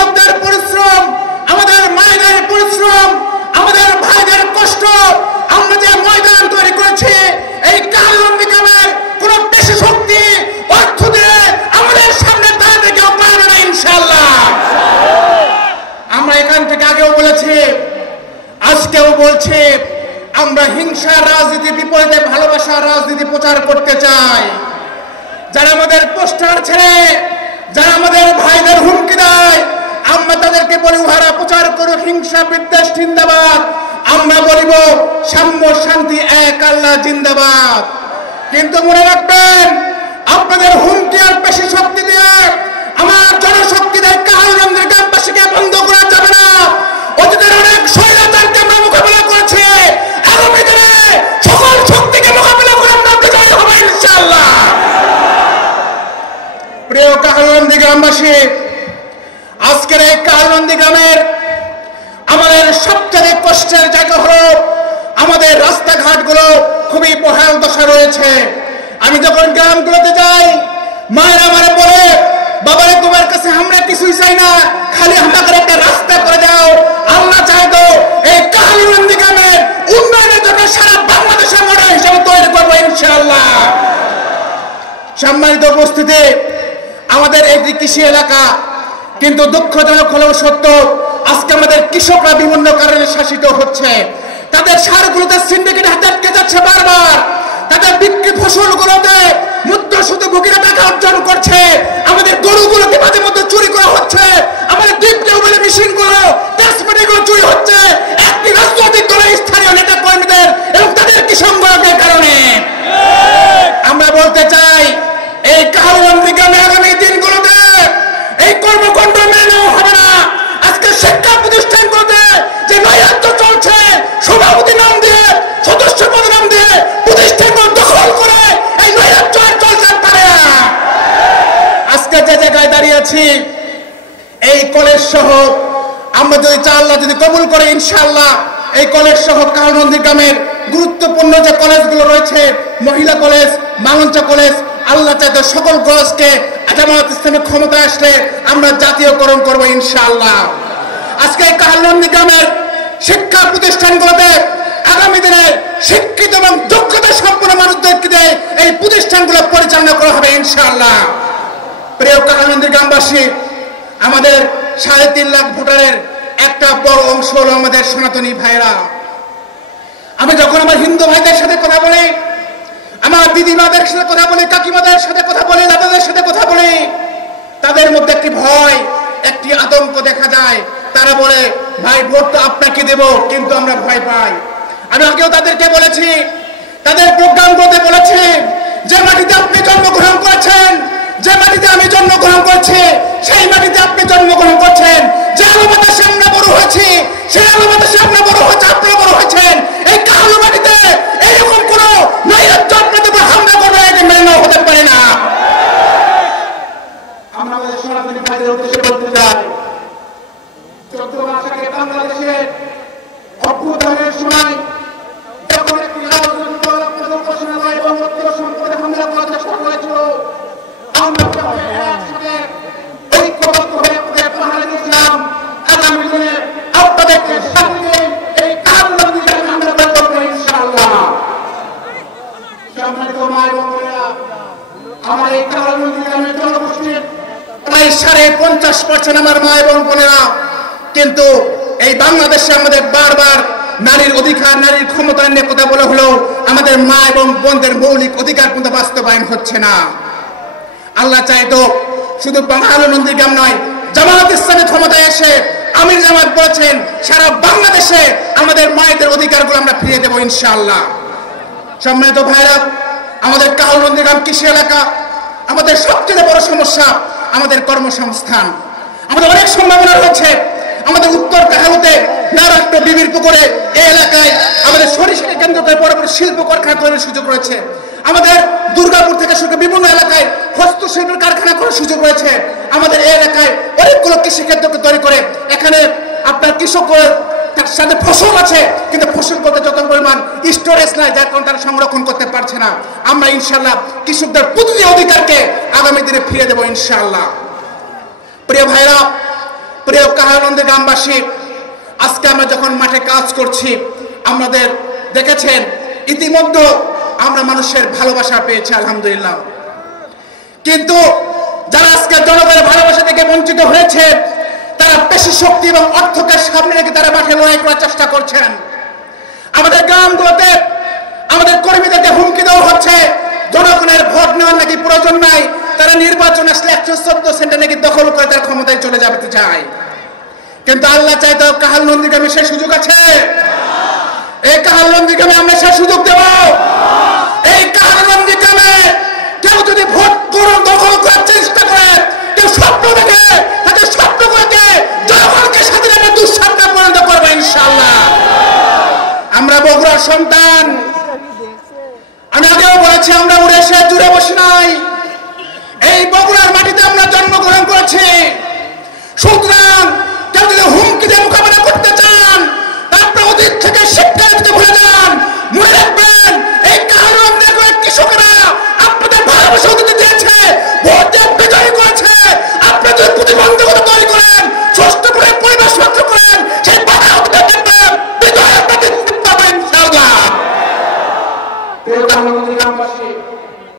যুবকদের পরিশ্রম, আমাদের মায়েদের পরিশ্রম, আমাদের ভাইদের কষ্ট, আমরা যে ময়দান তৈরি করেছি, এই কালবন্দী গ্রামের কোন পেশি শক্তি অর্থ দিয়ে আমাদের সামনে দাঁড়াতে কেউ পারবে না ইনশাআল্লাহ। আমরা এখান থেকে আগেও বলেছি, আজকেও বলছি, আমরা হিংসার রাজনীতি বিপরীতে ভালোবাসার রাজনীতি প্রচার করতে চাই। যারা আমাদের পোস্টার ছেড়ে, যারা আমাদের ভাইদের হুমকি দেয়, আমরা তাদেরকে বলি উহারা প্রচার করো হিংসা বিদ্বেষ জিন্দাবাদ। আমরা বলিব সাম্য শান্তি এক আল্লাহ জিন্দাবাদ। কিন্তু মনে রাখবেন, আপনাদের হুমকি আর পেশি শক্তি দিয়ে আমার জনশক্তিদের কালবন্দী গ্রামবাসীকে বন্ধ করা যাবে না। অতীতের অনেক স্বৈরাচারকে আমরা মোকাবিলা করেছি, আগামী দিনে সকল শক্তিকে মোকাবিলা করে আমরা বিজয়ী হব ইনশাআল্লাহ। প্রিয় কালবন্দী গ্রামবাসী, আজকের এই কালবন্দী গ্রামের আমাদের সবচেয়ে কষ্টের জায়গা হলো আমাদের রাস্তাঘাটগুলো খুবই বহাল দশা রয়েছে। আমি যখন গ্রামগুলোতে যাই, মায়েরা আমারে বলে, বাবারে তোমার কাছে আমরা কিছুই চাই না, খালি আমাদের একটা রাস্তা করে দাও। আল্লাহ চাইতো এই কালবন্দী গ্রামের উন্নয়নের জন্য সারা বাংলাদেশের মডেল হিসেবে তৈরি করবো ইনশাআল্লাহ। সম্মানিত উপস্থিতি, আমাদের এটি কৃষি এলাকা, কিন্তু দুঃখজনক হলেও সত্য, আজকে আমাদের কৃষকরা বিভিন্ন কারণে শাসিত হচ্ছে। তাদের সারগুলোতে সিন্ডিকেট হাতে আটকে যাচ্ছে বারবার। তাদের বিক্রি ফসলগুলোতে মধ্যস্বত্বভোগীরা টাকা অর্জন করছে। আমাদের গরুগুলোকে মাঝে মধ্যে চুরি করা হচ্ছে। আমাদের দ্বীপ টিউবওয়েল মেশিনগুলো, ট্রান্সমিটারগুলো চুরি হচ্ছে একটি রাজনৈতিক দলের স্থানীয় নেতা কর্মীদের এবং তাদের কৃষকদের কারণে। আমরা বলতে চাই, এই কালবন্দী গ্রামে আগামী দিনগুলোতে এই কর্মকাণ্ড মেনে নেওয়া হবে না। আজকে শিক্ষা প্রতিষ্ঠানগুলোতে যে নৈরাজ্য চলছে, সভাপতি নাম দিয়ে, সদস্য পদ নাম দিয়ে প্রতিষ্ঠানগুলো দখল করে এই নৈরাজ্য আর চলতে পারে না। আজকে যে জায়গায় দাঁড়িয়ে আছি, এই কলেজ সহ আমরা যদি আল্লাহ যদি কবুল করে ইনশাআল্লাহ, এই কলেজ সহ কালবন্দী গ্রামের গুরুত্বপূর্ণ যে কলেজগুলো রয়েছে, মহিলা কলেজ, মালঞ্চা কলেজ, আল্লাহ চাইতে সকল কলেজকে জামায়াত ইসলামী ক্ষমতায় আসলে আমরা জাতীয়করণ করবো ইনশাআল্লাহ। আজকে কালবন্দী গ্রামের শিক্ষা প্রতিষ্ঠানগুলোতে আগামী দিনে শিক্ষিত এবং যোগ্যতা সম্পন্ন মানুষদেরকে দিয়ে এই প্রতিষ্ঠানগুলো পরিচালনা করা হবে ইনশাআল্লাহ। প্রিয় কালবন্দী গ্রামবাসী, আমাদের 3.5 লাখ ভোটারের একটা বড় অংশ হলো আমাদের সনাতনী ভাইরা। আমি যখন আমার হিন্দু ভাইদের সাথে কথা বলি, আমার দিদিমাদের সাথে কথা বলি, কাকিমাদের সাথে কথা বলি, দাদাদের সাথে কথা বলি, তাদের মধ্যে একটি ভয়, একটি আতঙ্ক দেখা যায়। তারা বলে, ভাই ভোট তো আপনাকে দেব, কিন্তু আমরা ভয় পাই। আমি আগেও তাদেরকে বলেছি, তাদের প্রোগ্রাম করতে বলেছি, যে মাটিতে আপনি জন্মগ্রহণ করেছেন, যে মাটিতে আমি জন্মগ্রহণ করছি, সেই মাটিতে আপনি জন্মগ্রহণ করছেন। যে আলো বাতাসে আমরা বড় হয়েছি, সেই আলো বাতাসে আমরা বড় হয়েছে, আপনারা বড় হয়েছেন। এই কালো মাটিতে এরকম কোন নৈরাজ্য আপনাদের হামলা করবে, এটা মেনে নেওয়া হতে পারে না। আমরা আমাদের সনাতনী ভাইদের উদ্দেশ্যে বলতে চাই, 14 মাস আগে বাংলাদেশে অভ্যুত্থানের সময় যখন একটি রাজনৈতিক দল আপনাদের উপাসনালয় এবং অর্থ সম্পদে হামলা করার চেষ্টা করেছিল, আমরা একসাথে ঐক্যবদ্ধ হয়ে আপনাদের পাহাড়ে দিয়েছিলাম। আগামী দিনে আপনাদেরকে সামনে এই কালবন্দী গ্রামে আমরা করবো ইনশাআল্লাহ। সম্মানিত মা এবং বোনেরা, আমার এই কালবন্দী গ্রামের জনগোষ্ঠীর প্রায় 50% আমার মা এবং বোনেরা, কিন্তু এই বাংলাদেশে আমাদের বারবার নারীর অধিকার, নারীর ক্ষমতা নিয়ে কথা বলা হলেও আমাদের মা এবং বোনদের মৌলিক অধিকার কিন্তু বাস্তবায়ন হচ্ছে না। আল্লাহ চাইতো শুধু কালবন্দী গ্রাম নয়, জামায়াত ইসলামী ক্ষমতায় এসে আমির জামাত বলেছেন সারা বাংলাদেশে আমাদের মায়েদের অধিকারগুলো আমরা ফিরিয়ে দেবো ইনশাআল্লাহ। সম্মানিত ভাইরা, আমাদের কালবন্দী গ্রাম কৃষি এলাকা, আমাদের সবচেয়ে বড় সমস্যা আমাদের কর্মসংস্থান। আমাদের অনেক সম্ভাবনা রয়েছে। আমাদের উত্তর কাহালুতে নারায়ণ বিবির পুকুরে এই এলাকায় আমাদের সরিষাকে কেন্দ্র করে বড় বড় শিল্প কারখানা তৈরির সুযোগ রয়েছে। আমাদের দুর্গাপুর থেকে শুরু বিভিন্ন এলাকায় হস্তশিল্পের কারখানা করার সুযোগ রয়েছে। আমাদের এই এলাকায় অনেকগুলো কৃষি কেন্দ্রকে তৈরি করে এখানে আপনার কৃষকের সাথে ফসল আছে, কিন্তু ফসল করতে যত পরিমাণ স্টোরেজ নাই, যার কারণে তারা সংরক্ষণ করতে পারছে না। আমরা ইনশাআল্লাহ কৃষকদের প্রতিটি অধিকারকে আগামী দিনে ফিরে দেবো ইনশাআল্লাহ। প্রিয় ভাইরা, প্রিয় কাহারনন্দী গ্রামবাসী, আজকে আমরা যখন মাঠে কাজ করছি, আমাদের দেখেছেন ইতিমধ্যে আমরা মানুষের ভালোবাসা পেয়েছি আলহামদুলিল্লাহ। কিন্তু যারা আজকে জনগণের ভালোবাসা থেকে বঞ্চিত হয়েছে, তারা পেশি শক্তি এবং অর্থকে সামনে রেখে তারা মাঠে লড়াই করার চেষ্টা করছেন। আমাদের গ্রামগুলোতে আমাদের কর্মীদেরকে হুমকি দেওয়া হচ্ছে, জনগণের ভোট নেওয়ার নাকি প্রয়োজন নাই, তারা নির্বাচন আসলে 114 সেন্টার নাকি দখল করে তার ক্ষমতায় চলে যাবে চায়। কিন্তু আল্লাহ চাইতো কাহারনন্দী গ্রামে সেই সুযোগ আছে? এই কাহারনন্দী গ্রামে আমরা সেই সুযোগ দেব? এই কাহারনন্দী গ্রামে কেউ যদি ভোট দখল করার চেষ্টা করে, কেউ স্বপ্ন দেখে, তাদের স্বপ্নগুলোকে জনগণকে সাথে আমরা দুঃস্বপ্নে পরিণত করবো ইনশাআল্লাহ। আমরা বগুড়ার সন্তান, আমি আগেও বলেছি আমরা উড়ে এসে জুড়ে বসি নাই, এই বগুড়ার মাটিতে আমরা জন্মগ্রহণ করেছি। সুতরাং কেউ যদি হুমকি দিয়ে মোকাবেলা করতে চান, তারপরে অতীত থেকে